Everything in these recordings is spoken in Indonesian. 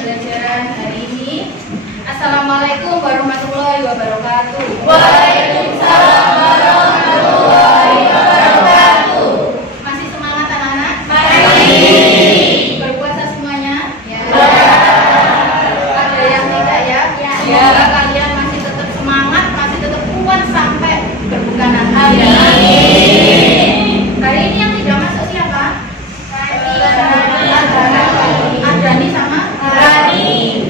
pembelajaran hari ini. Assalamualaikum warahmatullahi wabarakatuh. Waalaikumsalam warahmatullahi wabarakatuh. Masih semangat anak-anak? Masih. Berpuasa semuanya? Ya. Ada yang tidak ya? Ya. Semoga kalian masih tetap semangat, masih tetap kuat sampai berbuka nanti ya. Hari ini yang tidak masuk siapa? Adani sama Rani.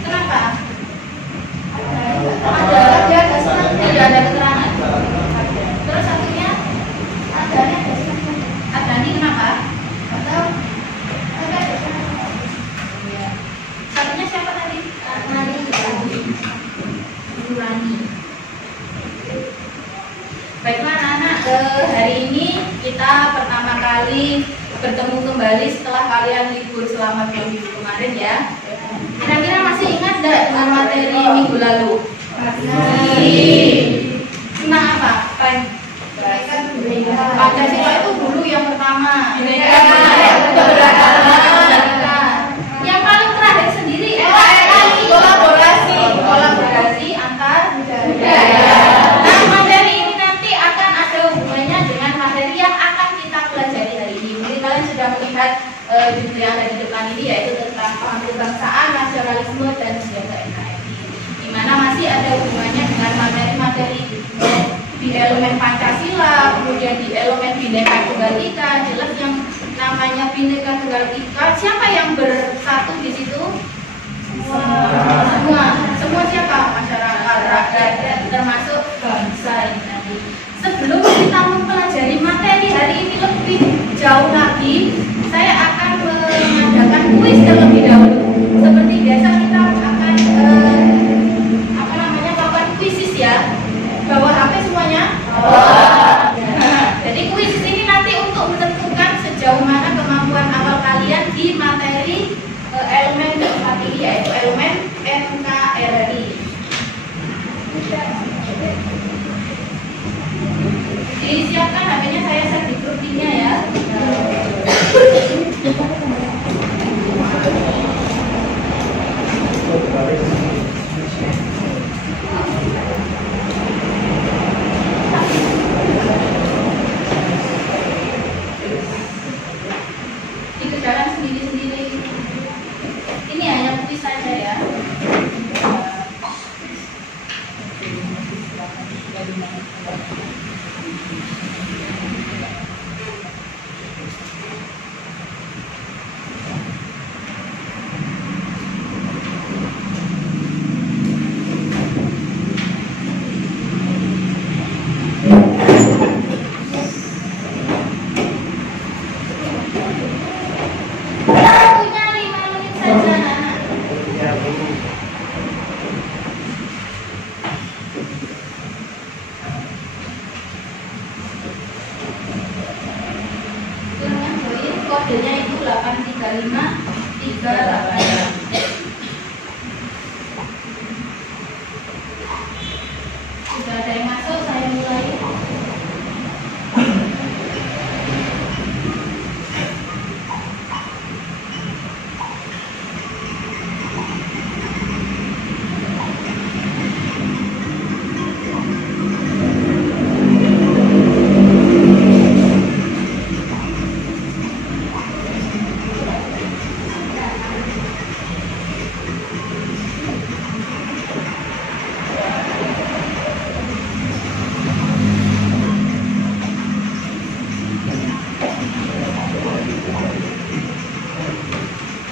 Kenapa? Ada dia tidak ada keterangan. Terus satunya Adani kenapa? Atau satunya siapa tadi? Rani. Baiklah anak-anak, hari ini kita pertama kali bertemu kembali setelah kalian libur selama 2 minggu kemarin ya. Kira-kira masih ingat tidak dengan materi minggu lalu? Masih. Tentang apa? Pancasila itu dulu yang pertama. Yang paling terakhir sendiri kolaborasi antar budaya. Nah, materi ini nanti akan ada hubungannya dengan materi yang akan kita pelajari hari ini. Mungkin kalian sudah melihat judul yang ada di depan ini, yaitu tentang paham kebangsaan, nasionalisme, dan siaga NKRI, di mana masih ada hubungannya dengan materi-materi di elemen Pancasila, kemudian di elemen Bhinneka Tunggal Ika. Jelas yang namanya Bhinneka Tunggal Ika, siapa yang bersatu di situ? Semua siapa? Masyarakat, rakyat, termasuk bangsa ini nanti. Sebelum kita mempelajari materi hari ini lebih jauh lagi, saya akan mengadakan kuis terlebih dahulu. Seperti biasa kita akan melakukan kuisis ya. Bawa HP semuanya? Jadi kuis ini nanti untuk menentukan sejauh mana kemampuan awal kalian di materi elemen keempat ini, yaitu elemen NKRI. Disiapkan HP-nya, saya set di grup nya ya. Dikerjakan sendiri-sendiri. Ini hanya kuis saja ya. Waktunya 5 menit saja, Nak. Yang join kodenya itu 83538. Sudah ada yang masuk, saya mulai.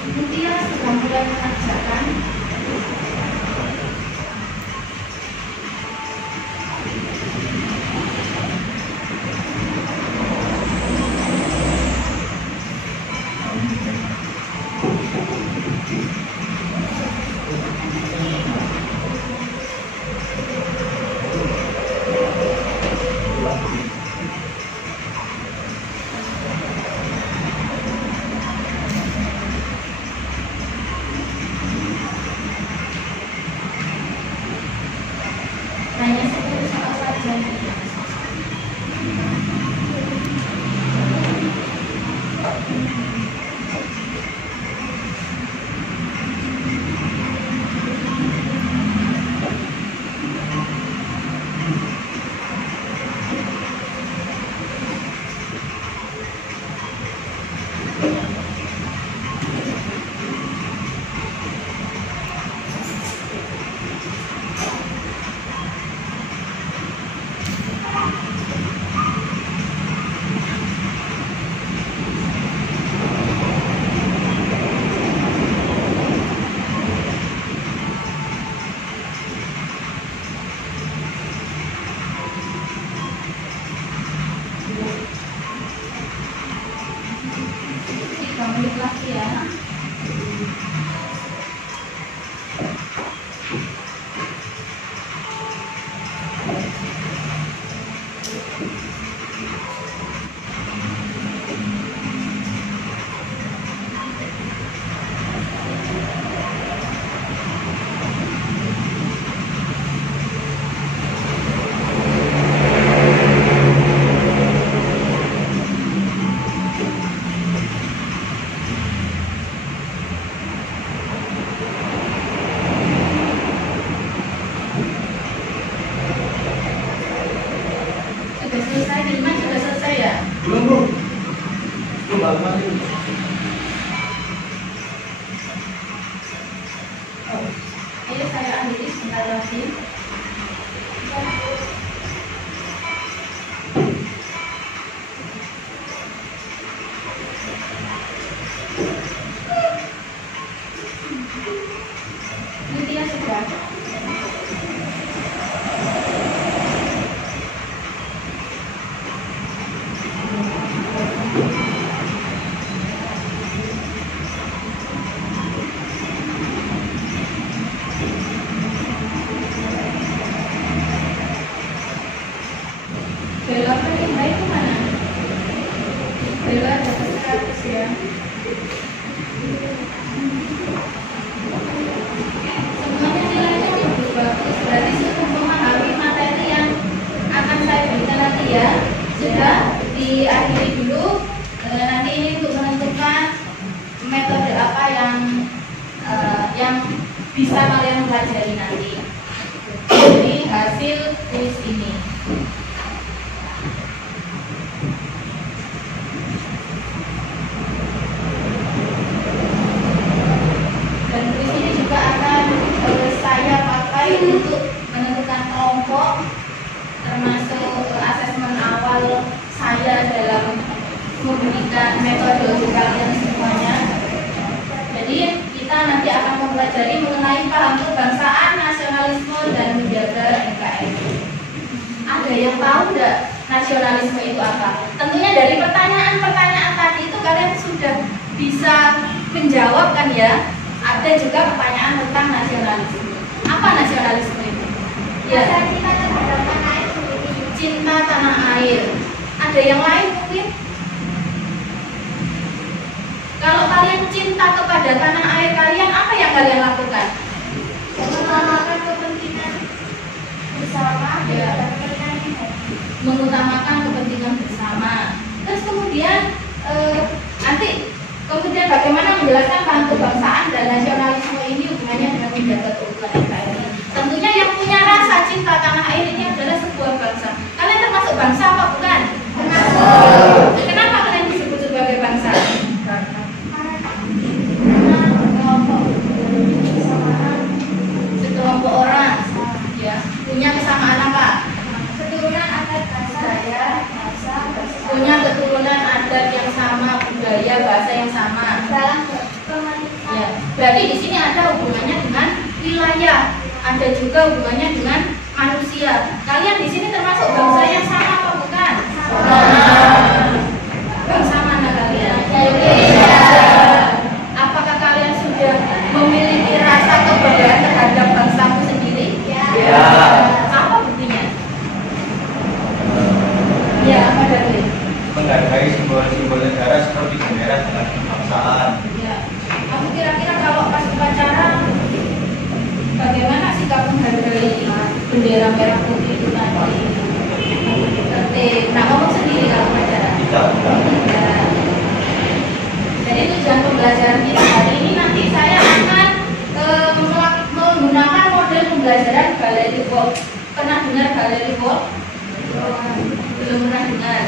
Kemudian sudah mulai mengerjakan. sebentar lagi. Mutia sudah. Bella paling baik kemana? Bella dapat 100 ya. Semuanya nilainya cukup bagus. Berarti sudah memahami materi yang akan saya berikan nanti ya. Sudah diakhiri dulu. Nanti ini untuk menentukan metode apa yang bisa kalian pelajari nanti. Ini hasil kuis ini. Dan kuis ini juga akan saya pakai untuk menentukan kelompok, termasuk asesmen awal saya dalam memberikan metode kalian semuanya. Jadi kita nanti akan mempelajari mengenai paham kebangsaan, nasionalisme, dan menjaga NKRI. Ada yang tahu nggak nasionalisme itu apa? Tentunya dari pertanyaan-pertanyaan tadi itu kalian sudah bisa menjawab kan ya? Ada juga pertanyaan tentang nasionalisme. Apa nasionalisme itu? Ya, cinta terhadap tanah air sendiri. Cinta tanah air. Ada yang lain mungkin? Kalau kalian cinta kepada tanah air kalian, apa yang kalian lakukan? Mengutamakan kepentingan bersama. Ya. Mengutamakan kepentingan bersama. Terus kemudian nanti bagaimana menjelaskan paham kebangsaan dan nasionalisme ini hubungannya dengan menjaga keutuhan NKRI. Tentunya yang punya rasa cinta tanah air ini adalah sebuah bangsa. Kalian termasuk bangsa apa bukan? Termasuk. Kenapa kalian disebut sebagai bangsa? Sekelompok orang ya punya kesamaan apa? Keturunan adat budaya, bahasa, punya keturunan adat yang sama, budaya, bahasa yang sama. Ya, berarti di sini ada hubungannya dengan wilayah, ada juga hubungannya dengan manusia. Kalian di sini termasuk bangsa yang sama apa bukan? Bangsa mana kalian? Apakah kalian sudah memiliki rasa kebanggaan terhadap bangsamu sendiri? Ya. Apa buktinya? Ya, apa dalil? Menghargai simbol-simbol negara seperti bendera dengan kebangsaan. Ya. Kamu kira-kira kalau pas upacara bagaimana sikap menghargai bendera merah putih itu tadi? Tertib. Nah, ngomong sendiri kalau upacara. Tidak. Ya. Jadi tujuan pembelajaran kita hari ini nanti saya akan menggunakan model pembelajaran Gallery Walk. Pernah dengar Gallery Walk? Belum pernah dengar.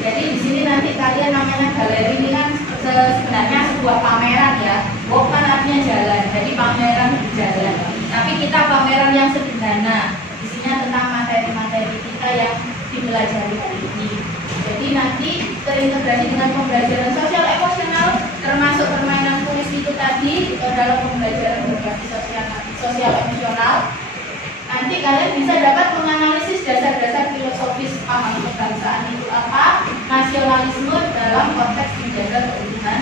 Jadi di sini nanti kalian namanya galeri ini kan sebenarnya sebuah pameran ya. Walk kan artinya jalan. Jadi pameran jalan. Tapi kita pameran yang sederhana. Isinya tentang materi-materi kita yang dipelajari hari ini. Jadi nanti terintegrasi dengan pembelajaran sosial emosional, termasuk permainan kuis itu tadi, itu adalah pembelajaran berbasis sosial emosional. Nanti kalian bisa dapat menganalisis dasar-dasar filosofis paham kebangsaan itu apa, nasionalisme dalam konteks menjaga keutuhan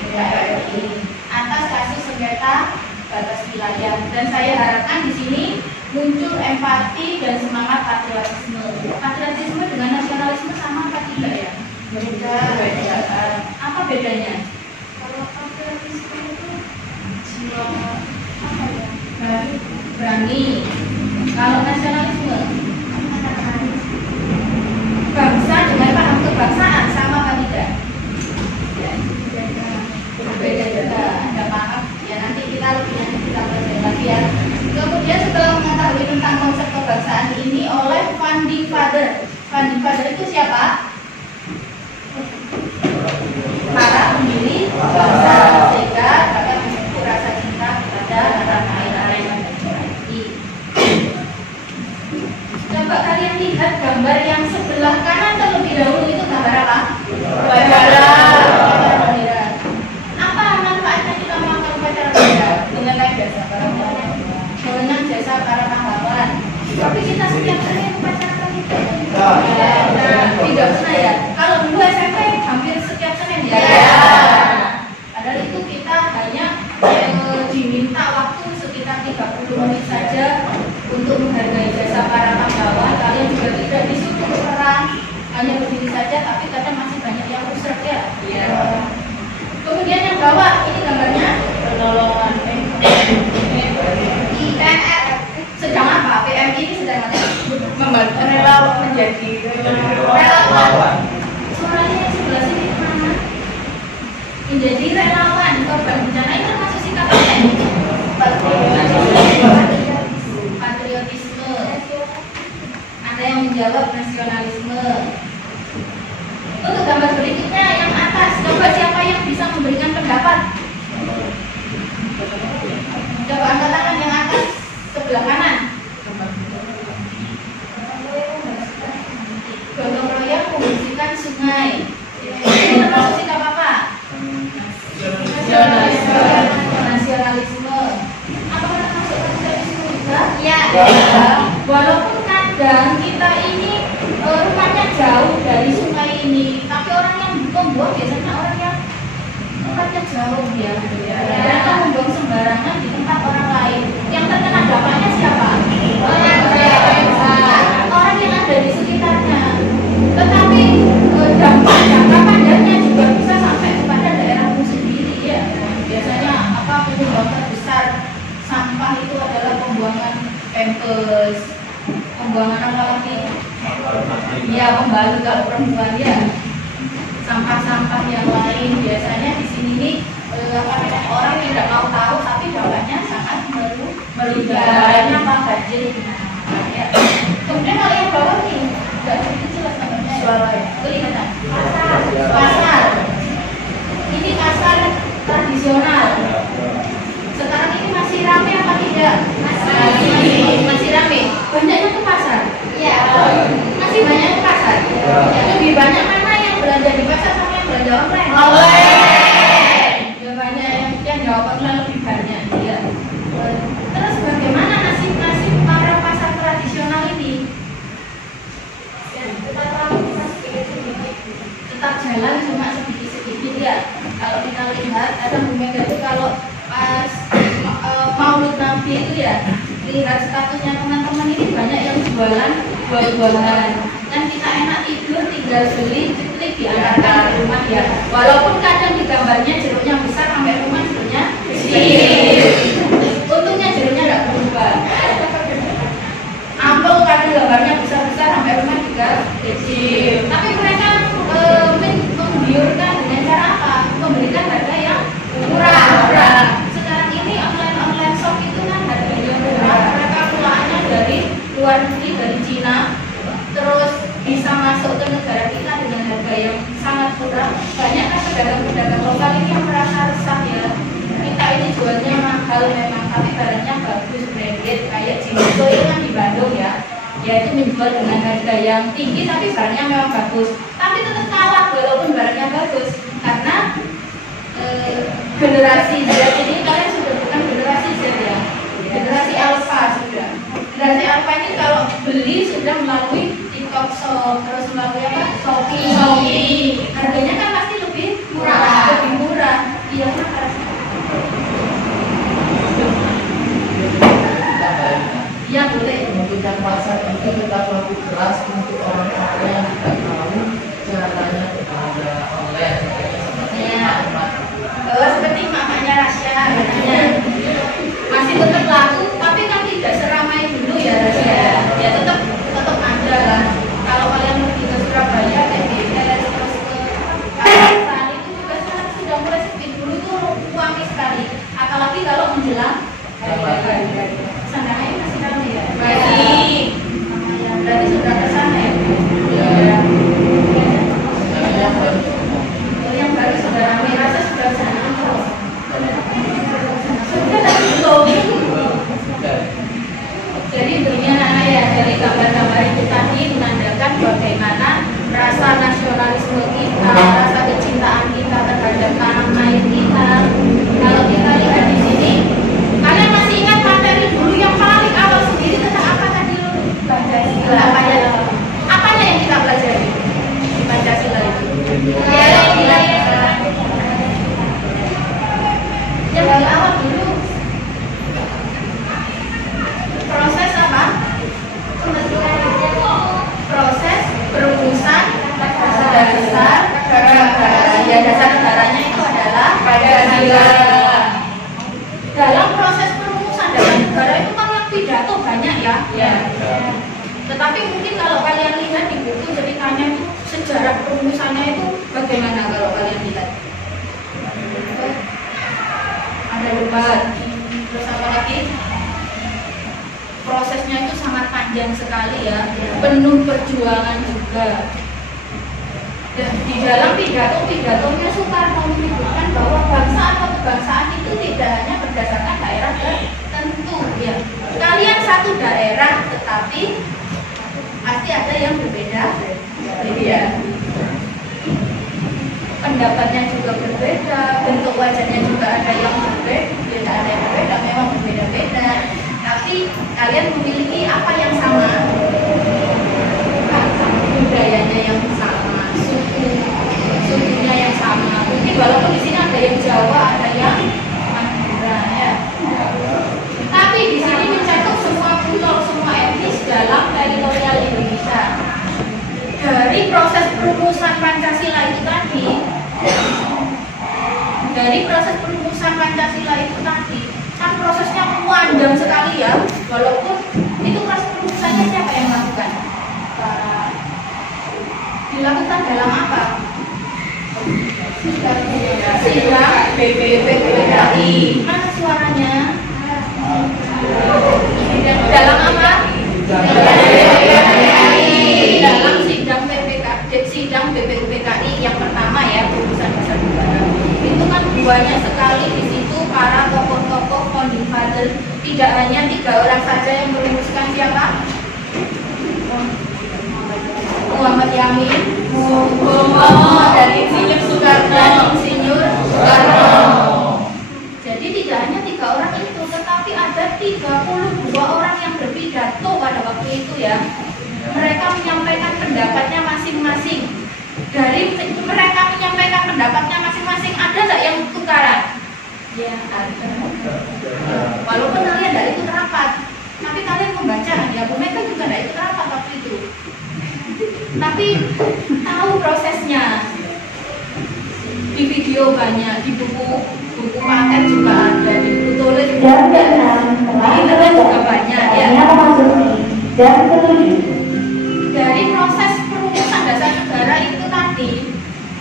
NKRI atas kasus sengketa batas wilayah. Dan saya harapkan di sini muncul empati dan semangat patriotisme. Patriotisme dengan nasionalisme sama apa tidak ya? Beda. Apa bedanya? Kalau patriotisme itu jiwa apa ya? Berani. Kalau nasionalisme bangsa dengan paham kebangsaan sama apa tidak? Berbeda juga. Ada paham? Ya nanti kita pelajari lagi ya. Kemudian setelah mengetahui tentang konsep kebangsaan ini oleh founding father. Founding father itu siapa? Para pendiri bangsa, sehingga dapat memiliki rasa cinta kepada tanah air. mengenang jasa para pahlawan. Tapi kita setiap Senin upacara itu tidak pernah ya. Kalau dulu SMP hampir setiap Senin ya. Padahal itu kita hanya diminta waktu sekitar 30 menit saja untuk menghargai jasa para pahlawan. Kalian juga tidak disuruh perang, hanya berdiri saja, tapi kadang masih banyak yang usir ya. Kemudian yang bawah ini gambarnya penolongan IPR. Sedang apa? PMI ini sedang apa? Membantu relawan menjadi relawan. Suaranya sebelah sini mana? Menjadi relawan korban bencana itu termasuk sikap apa? Patriotisme. Ada yang menjawab nasionalisme. Untuk gambar berikutnya yang atas, coba siapa yang bisa memberikan pendapat? Coba angkat tangan yang atas sebelah kanan. Gotong royong membersihkan sungai. Ini termasuk sikap apa? Nasionalisme. Apakah termasuk nasionalisme juga? Ya. Walaupun kadang kita ini rumahnya jauh dari sungai ini, tapi orang yang membuang biasanya orang yang tempatnya jauh ya. Mereka membuang sembarangan di tempat orang lain. Yang terkena dampaknya siapa? Orang yang ada di sekitarnya. Tetapi dampak jangka panjangnya juga bisa sampai kepada daerahmu sendiri ya. Biasanya penyumbang terbesar sampah itu adalah pembuangan pampers, pembuangan apa lagi? Ya, pembalut kalau perempuan ya. Sampah-sampah yang lain biasanya di sini nih orang tidak mau tahu, tapi dampaknya sangat melukai apa banjir. Ya. Kemudian kalau yang bawah nih, nggak begitu jelas namanya. Suara kelihatan. Pasar. Ini pasar tradisional. Sekarang ini masih ramai apa tidak? Masih ramai. Banyaknya ke pasar. Iya. Masih banyak ke pasar. Ya, lebih banyak mana yang belanja di pasar sama yang belanja online? Ya banyak yang jawab online lebih banyak. Ya. Terus bagaimana nasib para pasar tradisional ini? Tetap jalan cuma sedikit-sedikit ya. Kalau kita lihat ada Bu Mega itu kalau pas Maulid Nabi itu ya, lihat statusnya teman-teman ini banyak yang jualan buah-buahan. Dan kita enak tidur tinggal beli diantarkan di rumah ya. Walaupun kadang di gambarnya jeruknya besar sampai rumah jeruknya kecil. Untungnya jeruknya nggak berubah. Apel kadang gambarnya besar-besar sampai rumah juga kecil. Tapi mereka membiurkan dengan cara apa? Memberikan harga yang murah. Sekarang ini online shop itu kan harganya murah. Mereka pulaannya dari luar negeri, dari Cina, terus bisa masuk ke negara kita dengan harga yang sangat murah. Banyak kan pedagang-pedagang lokal ini yang merasa resah ya. Kita ini jualnya mahal memang, tapi barangnya bagus, branded kayak Jimso itu kan di Bandung ya. Yaitu menjual dengan harga yang tinggi, tapi barangnya memang bagus. Tapi tetap kalah walaupun barangnya bagus, karena generasi Z ini kalian sudah bukan generasi Z ya, generasi Alpha sudah. Generasi Alpha ini kalau beli sudah melalui TikTok Shop, terus melalui apa? Shopee. Harganya kan pasti lebih murah. Iya kan? Ya boleh. Memberikan pasar itu tetap laku keras untuk orang-orang yang tidak tahu caranya berbelanja online. Ya. Seperti makanya Rasya katanya masih tetap laku, tapi kan tidak seramai dulu ya Rasya. Ya tetap ada lah. Kalau kalian pergi ke Surabaya, TBS, terus ke Pasar itu juga sekarang sudah mulai sepi. Dulu tuh ramai sekali. Apalagi kalau menjelang sananya masih ramai ya. Baik. Berarti sudah ke sana ya. Yang baru sudah ramai, rasa sudah sana. Jadi intinya Nana ya, dari gambar-gambar itu tadi menandakan bagaimana rasa nasionalisme kita, rasa kecintaan kita terhadap tanah air kita. Kalau kita lihat di sini, Tetapi mungkin kalau kalian lihat di buku ceritanya itu sejarah perumusannya itu bagaimana kalau kalian lihat? Ada debat, terus apa lagi? Prosesnya itu sangat panjang sekali ya, penuh perjuangan juga. Dan di dalam pidatonya Soekarno menyebutkan bahwa bangsa atau kebangsaan itu tidak hanya berdasarkan daerah tertentu ya. Kalian satu daerah tetapi pasti ada yang berbeda. Ya. Pendapatnya juga berbeda, bentuk wajahnya juga ada yang berbeda, ada yang berbeda, memang berbeda-beda. Tapi kalian memiliki apa yang sama? Budayanya yang sama, sukunya yang sama. Mungkin walaupun di sini ada yang Jawa, ada yang Madura ya. Tapi di sini mencakup semua pulau, semua etnis dalam teritorial Indonesia. Dari proses perumusan Pancasila itu tadi, kan prosesnya panjang sekali ya. Walaupun itu proses perumusannya siapa yang melakukan? Dilakukan dalam apa? Sidang PPKI. Mana suaranya? Dalam apa? Dalam sidang PPKI yang pertama ya, perumusan besar negara. Itu kan banyak sekali di situ para tokoh-tokoh founding father. Tidak hanya 3 orang saja yang merumuskan, siapa? Muhammad Yamin, dan Insinyur Soekarno. Jadi tidak hanya 3 orang itu, tetapi ada 32 orang yang berpidato pada waktu itu ya. Mereka menyampaikan pendapatnya masing-masing. Dari mereka menyampaikan pendapatnya masing-masing, ada nggak yang tukaran? Ya ada. Walaupun kalian tidak ikut rapat, tapi kalian membaca ya. Bu Mega juga tidak ikut rapat waktu itu. Tapi tahu prosesnya. Di video banyak, di buku paket juga ada, di buku tulis juga ada, di internet juga banyak ya. Dari proses perumusan dasar negara itu tadi,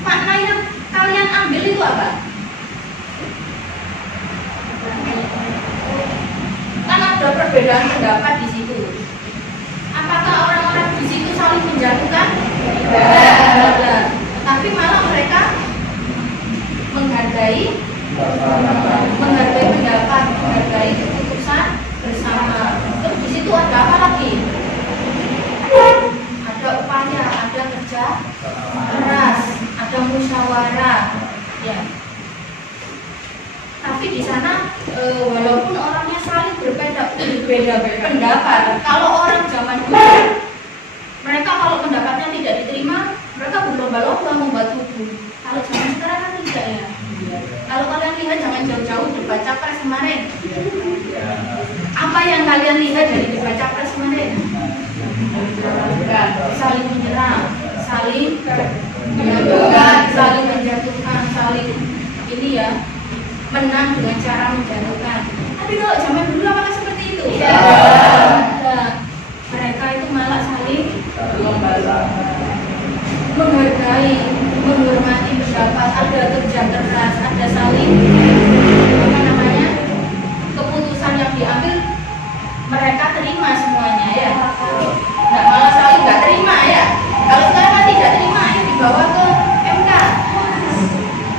makna yang kalian ambil itu apa? Kan ada perbedaan pendapat di situ. Apakah orang-orang di situ saling menjatuhkan? Tidak. Tapi malah mereka menghargai pendapat, menghargai keputusan bersama. Terus di situ ada apa lagi? Ada upaya, ada kerja keras, ada musyawarah, ya. Tapi di sana walaupun orangnya saling berbeda pendapat, kalau orang zaman dulu, mereka kalau pendapatnya tidak diterima, mereka berlomba-lomba membuat buku. Kalau zaman sekarang kan tidak ya. Kalau kalian lihat jangan jauh-jauh debat capres kemarin. Apa yang kalian lihat dari debat capres kemarin? Saling menyerang, saling menjatuhkan, saling ini ya, menang dengan cara menjatuhkan. Tapi kalau zaman dulu apakah seperti itu? Ya. Mereka itu malah saling menghargai, menghormati pendapat, ada kerja keras, ada saling keputusan yang diambil mereka terima semuanya ya. Nggak malah saling nggak terima ya. Kalau sekarang kan tidak terima, dibawa ke MK.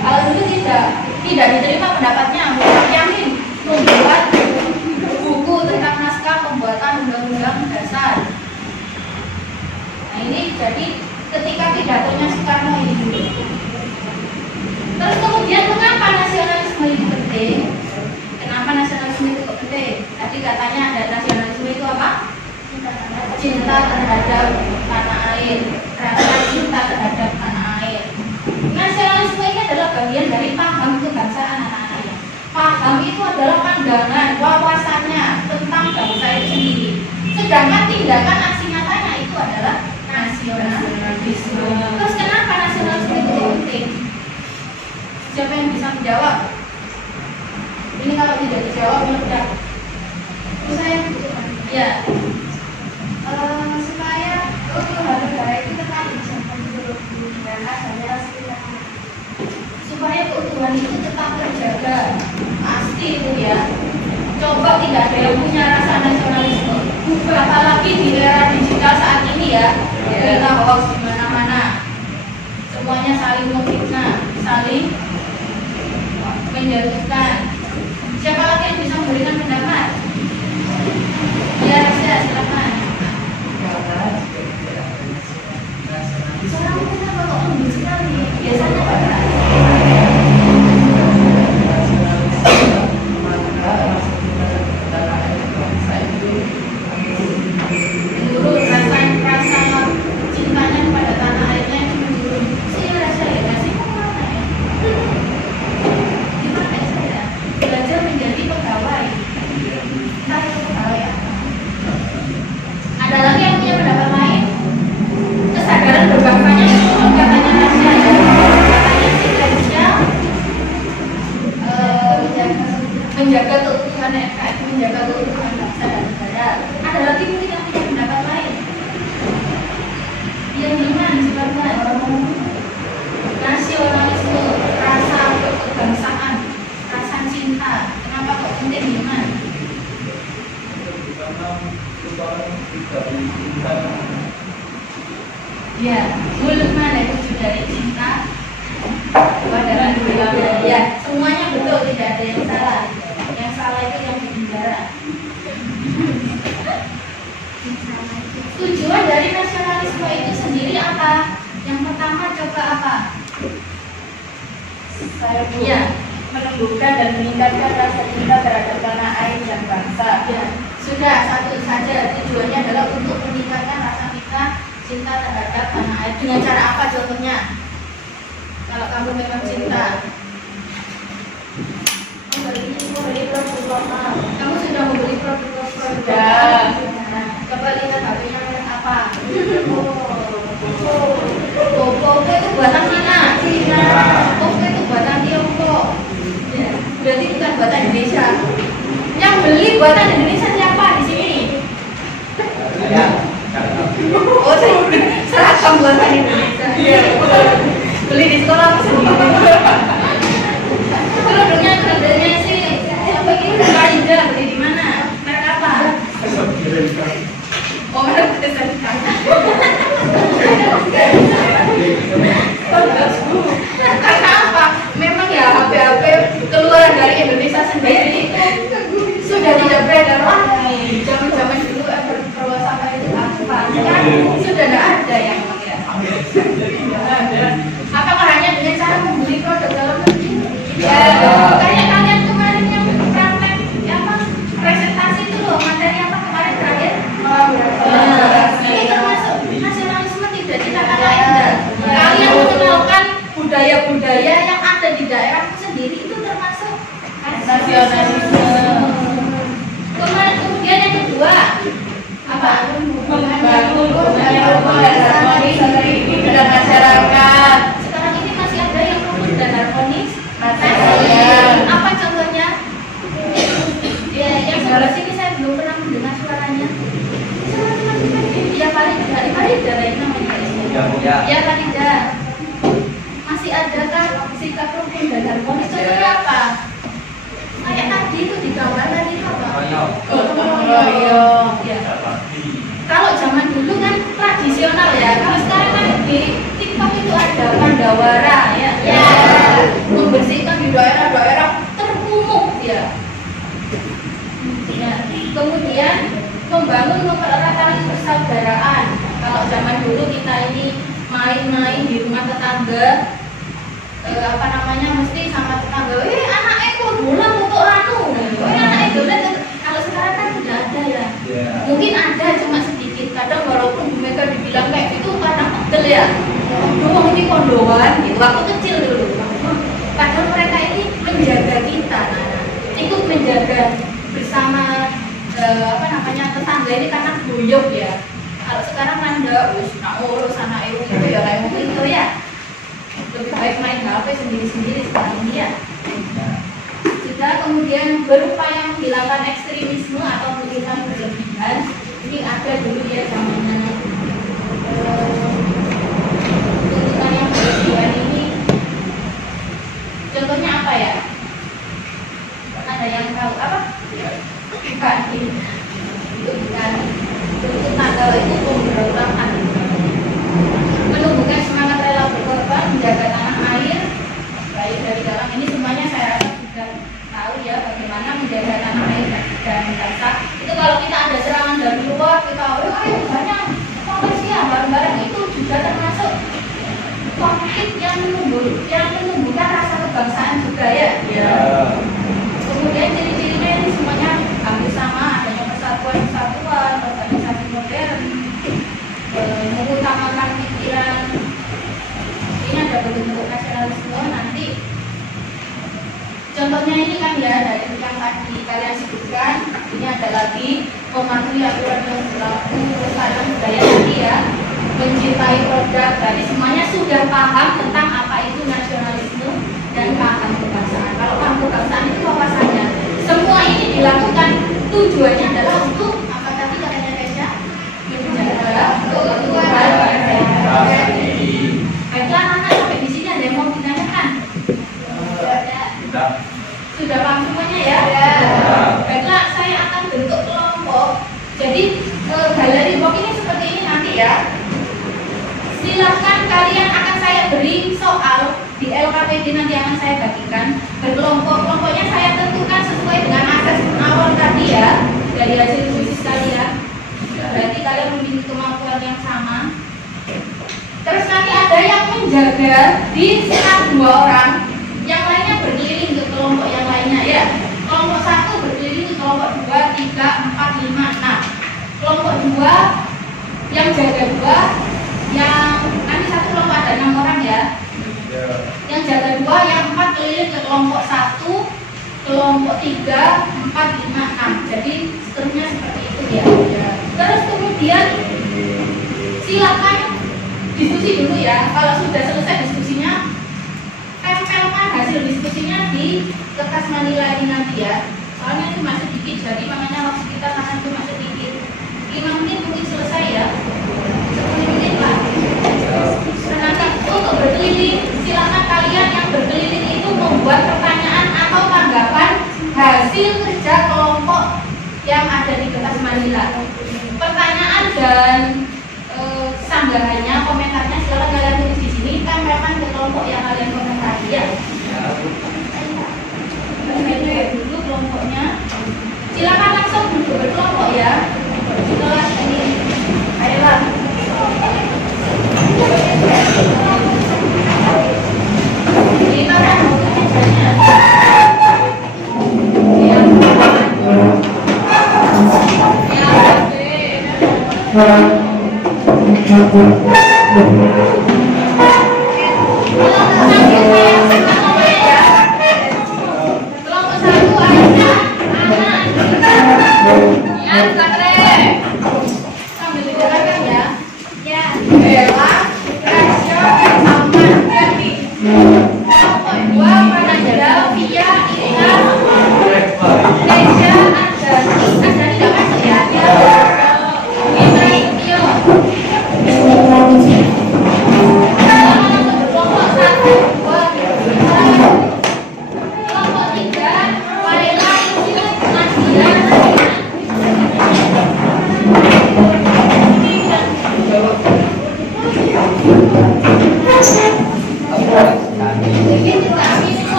Kalau dulu tidak diterima pendapatnya, Muhammad Yamin membuat buku tentang naskah pembuatan undang-undang dasar. Nah ini jadi ketika pidatonya Soekarno ini dulu. Terus kemudian mengapa nasionalisme itu penting? Kenapa nasionalisme itu penting? Tadi katanya ada nasionalisme itu apa? Cinta terhadap tanah air, rasa cinta terhadap tanah air. Nasionalisme ini adalah bagian dari paham kebangsaan anak-anak. Paham itu adalah pandangan, wawasannya tentang bangsa itu sendiri. Sedangkan tindakan aksi nyatanya itu adalah nasionalisme. Terus kenapa nasionalisme itu penting? Siapa yang bisa menjawab? Ini kalau tidak dijawab meledak. Terus saya ya. supaya keutuhan itu tetap terjaga, pasti itu ya. Coba tidak ada yang punya rasa nasionalisme, apalagi di era digital saat ini ya, berita hoax di mana-mana, semuanya saling memfitnah, saling menjatuhkan. Siapa lagi yang bisa memberikan pendapat? Ya, saya silakan. Seorang kenapa kok lembut sekali? Biasanya apa? Menurut rasa cintanya kepada tanah airnya itu menurun. Saya rasa ya masih kemana ya? Gimana ya saya? Belajar menjadi pegawai. Entah itu pegawai apa. Ada lagi yang punya pendapat lain? Kesadaran berbangsanya turun katanya Nasya ya. Katanya sih Nasya menjaga keutuhan NKRI, menjaga keutuhan bangsa dan negara. Ada lagi mungkin yang punya pendapat lain? Yang iman silakan. Nasionalisme, rasa kebangsaan, rasa cinta. Kenapa kok penting iman? Ya, mulut mana itu dari cinta kepada keluarga. Ya, semuanya betul, tidak ada yang salah. Yang salah itu yang di penjara. Tujuan dari nasionalisme itu sendiri apa? Yang pertama coba apa? Saya menumbuhkan dan meningkatkan rasa cinta terhadap tanah air dan bangsa. Ya, sudah satu saja. Tujuannya adalah untuk meningkatkan rasa cinta terhadap tanah air. Dengan cara apa contohnya? Kalau kamu memang cinta, kamu sudah membeli produk. Coba lihat HP-nya merek apa? Oppo itu buatan mana? Oppo itu buatan Tiongkok. Ya, berarti bukan buatan Indonesia. Yang beli buatan Indonesia siapa di sini? Ya. Oh, seragam buatan Indonesia. Iya. Beli di sekolah apa sendiri? Kerudungnya sih. Siapa ini? Farida. Beli di mana? Merek apa? Oh, merek SMK. Karena apa? Memang ya HP-HP keluaran dari Indonesia sendiri itu sudah tidak beredar lagi. Zaman-zaman dulu perwasapan itu apa? Kan sudah tidak ada yang mengira. Apakah hanya dengan cara membeli produk dalam negeri? Ya, kayak kalian kemarin yang praktek apa presentasi itu loh, materi apa kemarin terakhir? Ini termasuk nasionalisme tidak di tanah air. Kalian mengenalkan budaya-budaya yang ada di daerahmu sendiri itu termasuk nasionalisme. Kemudian yang kedua apa? Membangun budaya harmonis dan masyarakat. Sekarang ini masih ada yang rukun dan harmonis. Masih. Apa contohnya? Ya, yang sebelah sini saya belum pernah mendengar suaranya. Ya paling dari Farida ini namanya. Ya. Ya Farida. Masih ada kan sikap rukun dan harmonis? Contohnya apa? Kayak tadi itu di gambar tadi itu apa? Gotong royong. Ya. Kalau zaman dulu kan tradisional ya. Kalau sekarang kan di TikTok itu ada Pandawara ya. Ya. Membersihkan di daerah-daerah terkumuh ya. Ya. Kemudian mempererat tali persaudaraan. Kalau zaman dulu kita ini main-main di rumah tetangga, apa namanya mesti sama tetangga, anaknya kok bola untuk anu, anaknya dolan. Kalau sekarang kan tidak ada ya. Mungkin ada cuma sedikit. Kadang walaupun Bu Mega dibilang kayak gitu karena pegel ya. Doang ini kondoan gitu. Waktu kecil dulu. Padahal mereka ini menjaga kita, ikut menjaga bersama apa namanya tetangga ini karena guyup ya. Kalau sekarang kan enggak urus anak itu ya kayak itu ya. Lebih baik main HP sendiri-sendiri sekarang ini ya. Kita kemudian berupaya menghilangkan ekstremisme atau pemikiran berlebihan. Ini ada dulu ya zamannya tuntutan Contohnya apa ya? Ada yang tahu apa? Bukan. Bukan. Untuk tanggal itu pemberontakan. Menumbuhkan semangat rela berkorban, menjaga tanah air, baik dari dalam. Ini semuanya saya rasa sudah tahu ya bagaimana menjaga tanah air dan bangsa. Itu kalau kita ada serangan dari luar, kita ayo banyak siap bareng-bareng, itu juga termasuk konflik yang menumbuhkan rasa kebangsaan juga ya. Kemudian ciri-cirinya ini semuanya hampir sama, adanya persatuan, organisasi modern, mengutamakan pikiran. Ini ada bentuk nasionalisme nanti. Contohnya ini kan ya dari yang tadi kalian sebutkan. Ini ada lagi mematuhi aturan yang berlaku, melestarikan budaya tadi ya, mencintai produk. Berarti semuanya sudah paham tentang apa itu nasionalisme dan paham kebangsaan. Kalau paham kebangsaan itu apa saja? Semua ini dilakukan tujuannya adalah untuk apa tadi katanya Kesha? Menjaga keutuhan. Baiklah anak sampai di sini ada yang mau ditanyakan? Sudah paham semuanya ya? Baiklah saya akan bentuk kelompok. Jadi galeri box ini seperti ini nanti ya. Silahkan kalian akan saya beri soal di LKPD nanti akan saya bagikan berkelompok-kelompoknya saya tentukan sesuai dengan asesmen awal tadi ya dari hasil krisis kalian. Berarti kalian memiliki kemampuan yang sama. Terus nanti ada yang menjaga di sekitar 2 orang, yang lainnya berkeliling ke kelompok yang lainnya ya. Kelompok 1 berkeliling ke kelompok 2, 3, 4, 5, 6. Kelompok 2 yang jaga 2, yang nanti satu kelompok ada 6 orang ya. Yang jaga 2, yang 4 keliling ke kelompok 1, kelompok 3, 4, 5, 6. Jadi seterusnya seperti itu ya. Terus kemudian silakan diskusi dulu ya. Kalau sudah selesai diskusinya, tempelkan hasil diskusinya di kertas manila ini nanti ya. Soalnya itu masih dikit, jadi makanya waktu kita makan itu masih dikit. 5 menit mungkin selesai ya. 10 menit lah. Nanti untuk berkeliling, silakan kalian yang berkeliling itu membuat pertanyaan atau tanggapan hasil kerja kelompok yang ada di kertas manila. Pertanyaan dan sanggahannya, komentarnya silakan kalian tulis di sini, tempelkan ke kelompok yang kalian komentari ya. Dulu kelompoknya, silakan langsung duduk berkelompok ya. Setelah ini, ayolah. Kita kan mejanya.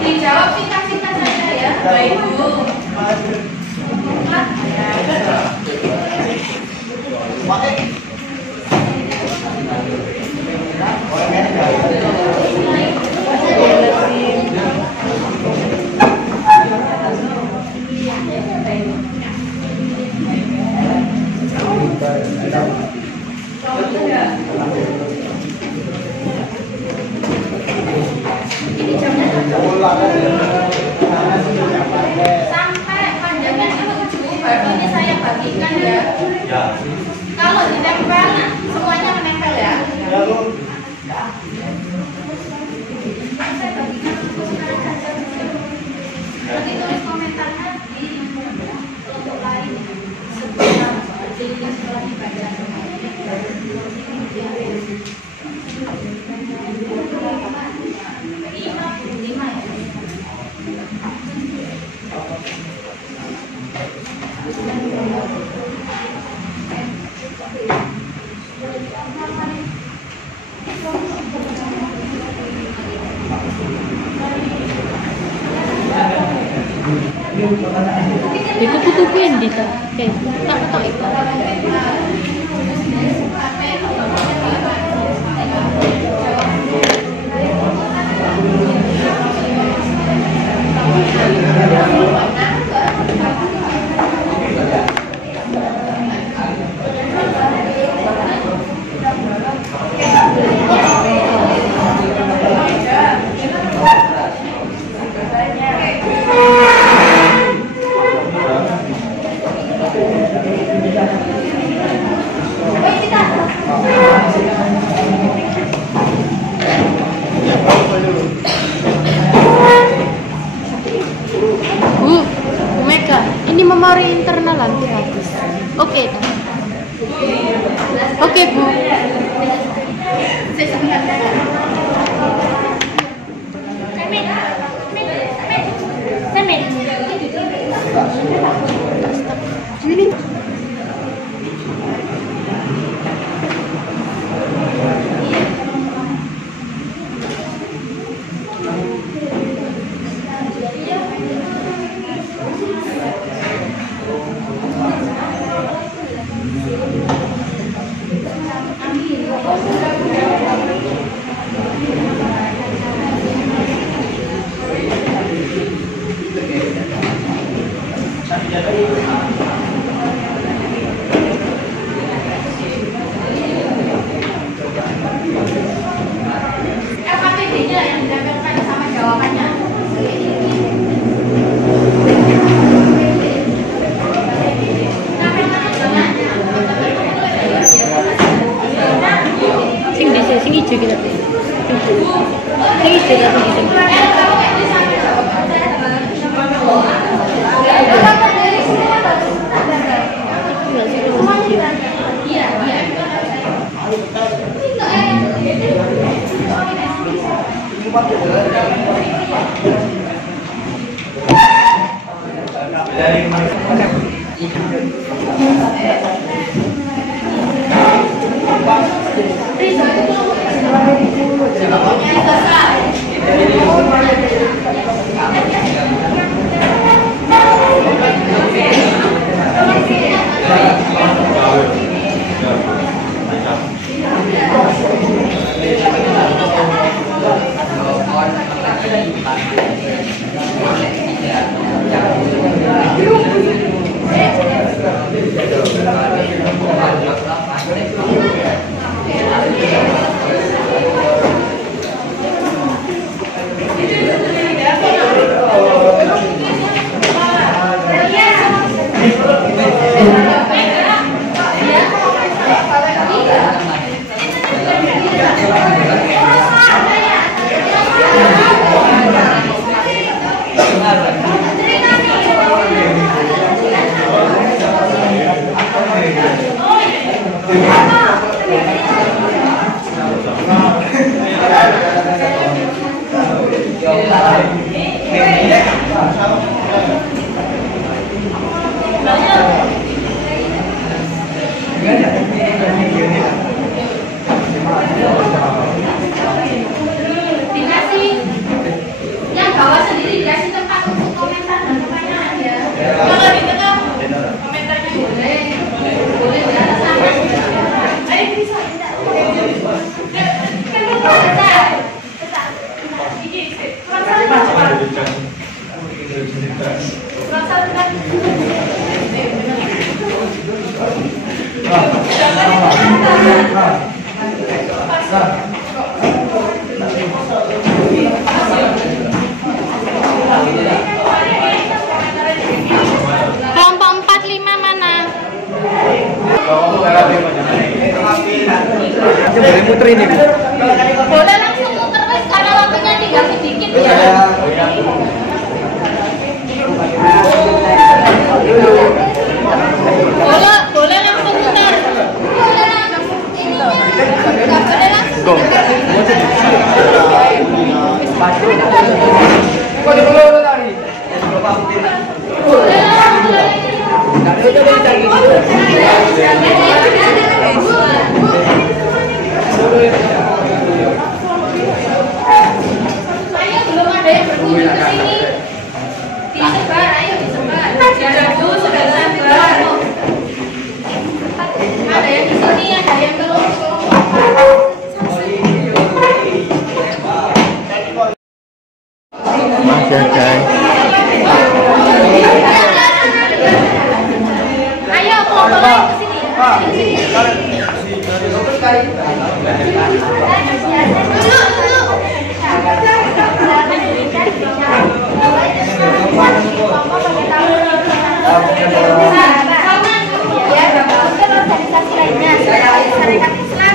Dijawab singkat-singkat saja ya. Baik, Bu. Sampai panjangnya itu 7, baru ini saya bagikan ya. Ya. Kalau ditempel, semuanya menempel ya. Saya bagikan sekarang saja. Nanti tulis komentarnya di kelompok lain setelah dibaca. Itu tutupin dito. Tak tahu itu. Bu Mega, ini memori internal nanti habis. Oke, oke Bu. LKPD-nya yang ditempelkan sama jawabannya. Sing ijo kita. Sing ijo muter ini. Boleh langsung muter wes karena waktunya tinggal sedikit ya. Boleh langsung muter. Ini nggak boleh langsung. Ayo belum ada yang berkunjung ke sini. Disebar, ayo disebar. Jangan dulu sudah sabar. Ada yang di sini, ada yang belum. Oke, guys. Ayo kelompok ke sini. Organisasi lainnya Syarikat Islam.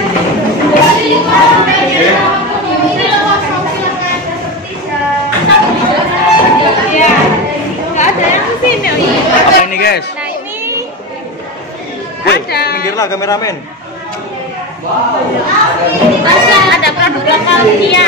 Ini loh, silakan nggak ada yang kesini. Ini guys. Nah ini Ada. Minggirlah kameramen. ada produk lokal India.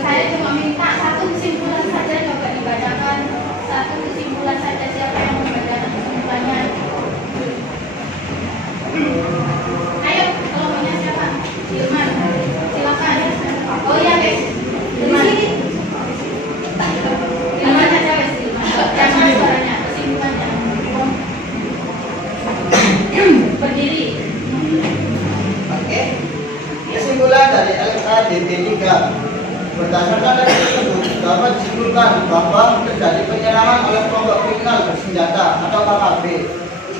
Saya cuma minta satu kesimpulan saja, coba dibacakan satu kesimpulan saja. Siapa yang membacakan kesimpulannya? Ayo, kalau punya siapa? Hilman, silakan. Oh iya guys, Hilman. Hilman aja guys, Hilman. Jangan suaranya, kesimpulannya. Berdiri. Oke. Kesimpulan dari LKDP 3 berdasarkan dari tersebut dapat disimpulkan bahwa terjadi penyerangan oleh kelompok kriminal bersenjata atau KKB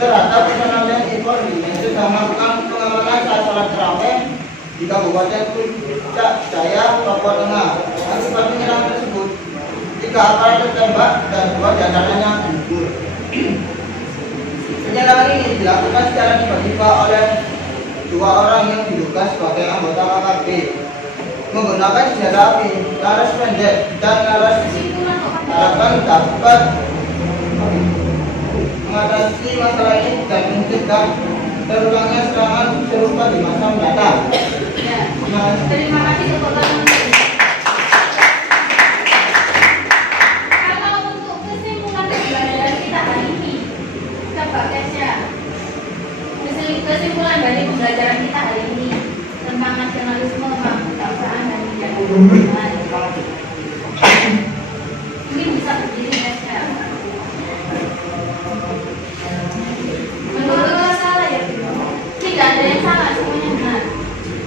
terhadap personalian Polri yang sudah melakukan pengamanan saat sholat tarawih di Kabupaten Puncak Jaya, Papua Tengah. Akibat penyerangan tersebut 3 aparat tertembak dan 2 diantaranya gugur. Penyerangan ini dilakukan secara tiba-tiba oleh 2 orang yang diduga sebagai anggota KKB menggunakan senjata api, laras pendek, dan laras harapan dapat mengatasi masalah ini dan mencegah terulangnya serangan serupa di masa mendatang. Ya. Terima kasih teman-teman. Kalau untuk kesimpulan pembelajaran kita hari ini, coba guys-nya. Kesimpulan dari pembelajaran kita hari ini tentang nasionalisme, kebangsaan dan kebinekaan. Mungkin bisa berdiri guys-nya. Menurut salah ya, tidak ada yang salah, semuanya benar.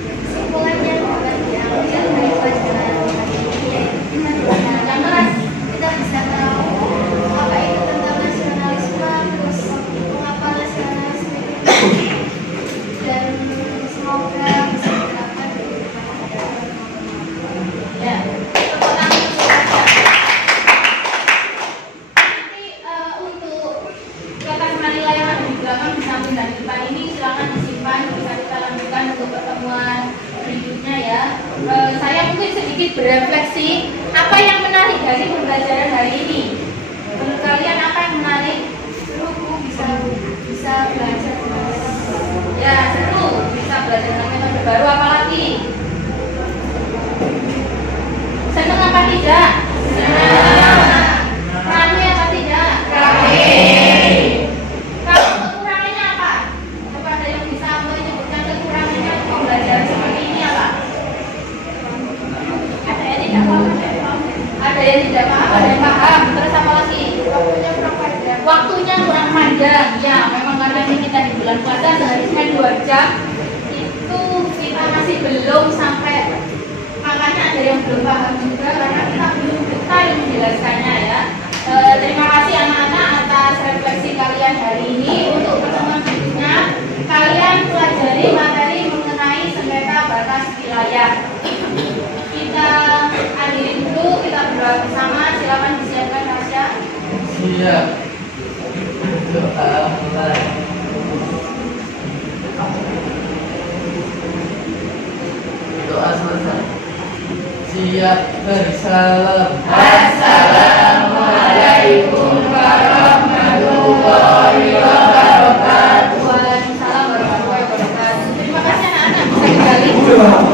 Kesimpulan yang dapat diambil dari pelajaran yang keras, kita bisa tahu apa itu tentang nasionalisme, terus mengapa nasionalisme itu, dan semoga bisa diterapkan di kehidupan. Ya, tepuk tangan untuk saya. Nanti untuk kertas manila yang ada di belakang, di samping dan di depan ini silakan disimpan, bisa kita lanjutkan untuk pertemuan berikutnya ya. Saya mungkin sedikit berefleksi, apa yang menarik dari pembelajaran hari ini? Menurut kalian apa yang menarik? Seru, bisa belajar. Ya seru, bisa belajar namanya panjang. Ya, memang karena ini kita di bulan puasa seharusnya 2 jam. Itu kita masih belum sampai, makanya ada yang belum paham juga karena kita belum detail menjelaskannya ya. Terima kasih anak-anak atas refleksi kalian hari ini. Untuk pertemuan berikutnya kalian pelajari materi mengenai sengketa batas wilayah. Kita akhiri dulu, kita berdoa bersama. Silakan disiapkan Tasya. Siap. Doa mulai. Doa selesai. Siap bersalam. Assalamualaikum warahmatullahi wabarakatuh. Waalaikumsalam warahmatullahi wabarakatuh. Terima kasih anak-anak bisa digali.